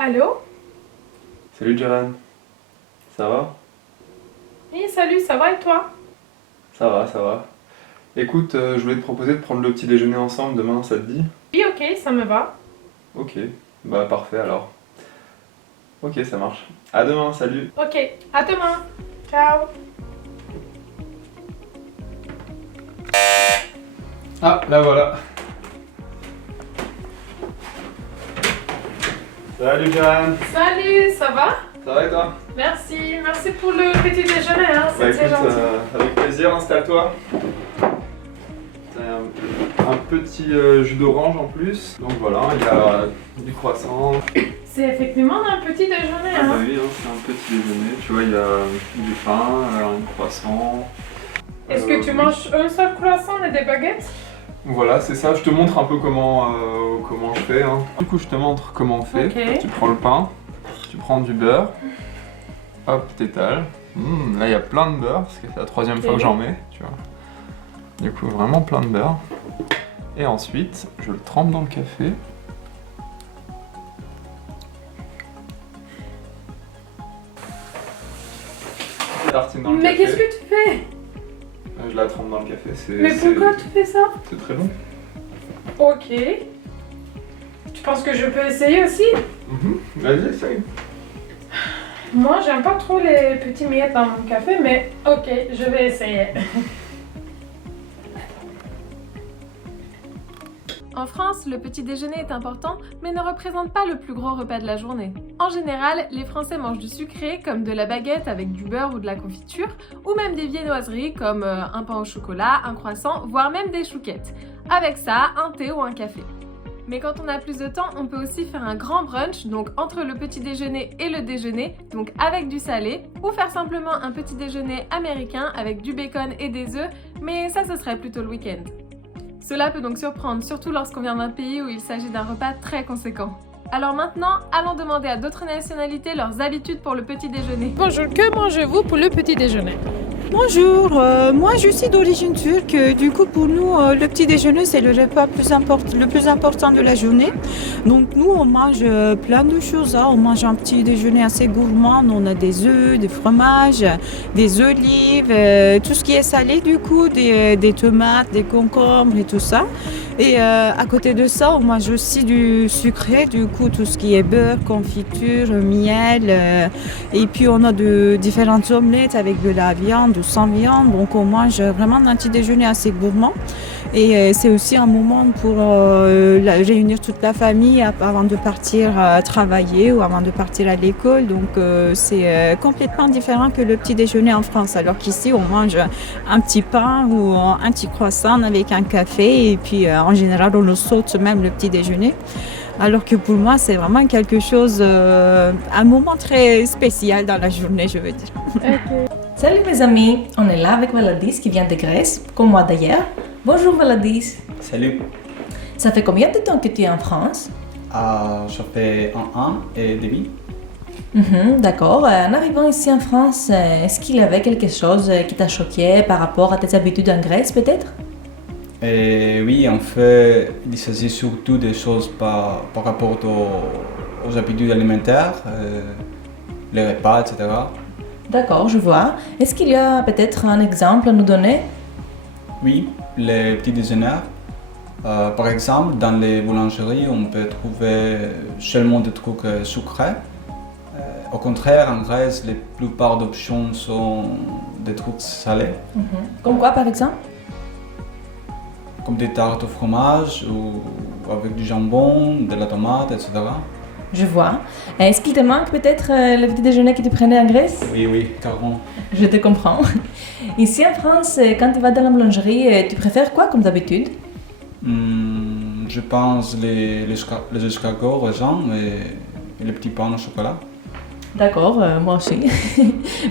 Allô? Salut Jalan, ça va? Oui, salut, ça va et toi? Ça va, ça va. Écoute, je voulais te proposer de prendre le petit déjeuner ensemble demain, ça te dit? Oui, ok, ça me va. Ok, bah parfait alors. Ok, ça marche. À demain, salut! Ok, à demain. Ciao. Ah, là voilà! Salut Jalan! Salut, ça va? Ça va et toi? Merci, merci pour le petit déjeuner, hein, Bah c'est très écoute, gentil. avec plaisir, installe-toi. T'as un petit jus d'orange en plus. Donc voilà, il y a du croissant. C'est effectivement un petit déjeuner, Ah bah hein. oui, hein, c'est un petit déjeuner. Tu vois, il y a du pain, un croissant. Est-ce que tu Oui. manges un seul croissant et des baguettes? Voilà, c'est ça. Je te montre un peu comment je fais, hein. Du coup, je te montre comment on fait. Ok. Tu prends le pain, tu prends du beurre. Hop, t'étales. Là, il y a plein de beurre, parce que c'est la troisième fois que j'en mets, tu vois. Du coup, vraiment plein de beurre. Et ensuite, je le trempe dans le café. Tartine dans le Mais café. qu'est-ce que tu fais? Je la trempe dans le café. Mais pourquoi tu fais ça? C'est très bon. Ok. Tu penses que je peux essayer aussi? Vas-y, essaye. Moi, j'aime pas trop les petits miettes dans mon café, mais ok, je vais essayer. En France, le petit déjeuner est important, mais ne représente pas le plus gros repas de la journée. En général, les Français mangent du sucré, comme de la baguette avec du beurre ou de la confiture, ou même des viennoiseries comme un pain au chocolat, un croissant, voire même des chouquettes. Avec ça, un thé ou un café. Mais quand on a plus de temps, on peut aussi faire un grand brunch, donc entre le petit déjeuner et le déjeuner, donc avec du salé, ou faire simplement un petit déjeuner américain avec du bacon et des œufs, mais ça ce serait plutôt le week-end. Cela peut donc surprendre, surtout lorsqu'on vient d'un pays où il s'agit d'un repas très conséquent. Alors maintenant, allons demander à d'autres nationalités leurs habitudes pour le petit déjeuner. Bonjour, que mangez-vous pour le petit déjeuner? Bonjour, moi je suis d'origine turque. Du coup, pour nous, le petit déjeuner, c'est le repas le plus important de la journée. Donc, nous, on mange plein de choses, hein. On mange un petit déjeuner assez gourmand. On a des œufs, des fromages, des olives, tout ce qui est salé, du coup, des tomates, des concombres et tout ça. Et à côté de ça, on mange aussi du sucré, du coup, tout ce qui est beurre, confiture, miel. Et puis, on a de différentes omelettes avec de la viande, sans viande. Donc, on mange vraiment un petit déjeuner assez gourmand. Et c'est aussi un moment pour réunir toute la famille avant de partir travailler ou avant de partir à l'école. Donc, c'est complètement différent que le petit déjeuner en France. Alors qu'ici, on mange un petit pain ou un petit croissant avec un café. Et puis, en général, on le saute même le petit déjeuner. Alors que pour moi, c'est vraiment quelque chose, un moment très spécial dans la journée, je veux dire. Salut mes amis, on est là avec Valadis qui vient de Grèce, comme moi d'ailleurs. Bonjour Valadis. Salut, Ça fait combien de temps que tu es en France? ça fait un an et demi. D'accord. En arrivant ici en France, est-ce qu'il y avait quelque chose qui t'a choqué par rapport à tes habitudes en Grèce peut-être? Et oui, en fait, il s'agit surtout des choses par rapport aux habitudes alimentaires, les repas, etc. D'accord, je vois. Est-ce qu'il y a peut-être un exemple à nous donner? Oui, les petits déjeuners. Par exemple, dans les boulangeries, on peut trouver seulement des trucs sucrés. Au contraire, en Grèce, la plupart d'options sont des trucs salés, Comme quoi par exemple? comme des tartes au fromage ou avec du jambon, de la tomate, etc. Je vois. Est-ce qu'il te manque peut-être le petit déjeuner que tu prenais en Grèce? Oui, carrément. Je te comprends. Ici en France, quand tu vas dans la boulangerie, tu préfères quoi comme d'habitude? Je pense les escargots raisins et les petits pains au chocolat. D'accord, moi aussi.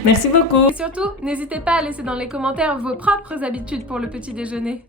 Merci beaucoup. Et surtout, n'hésitez pas à laisser dans les commentaires vos propres habitudes pour le petit déjeuner.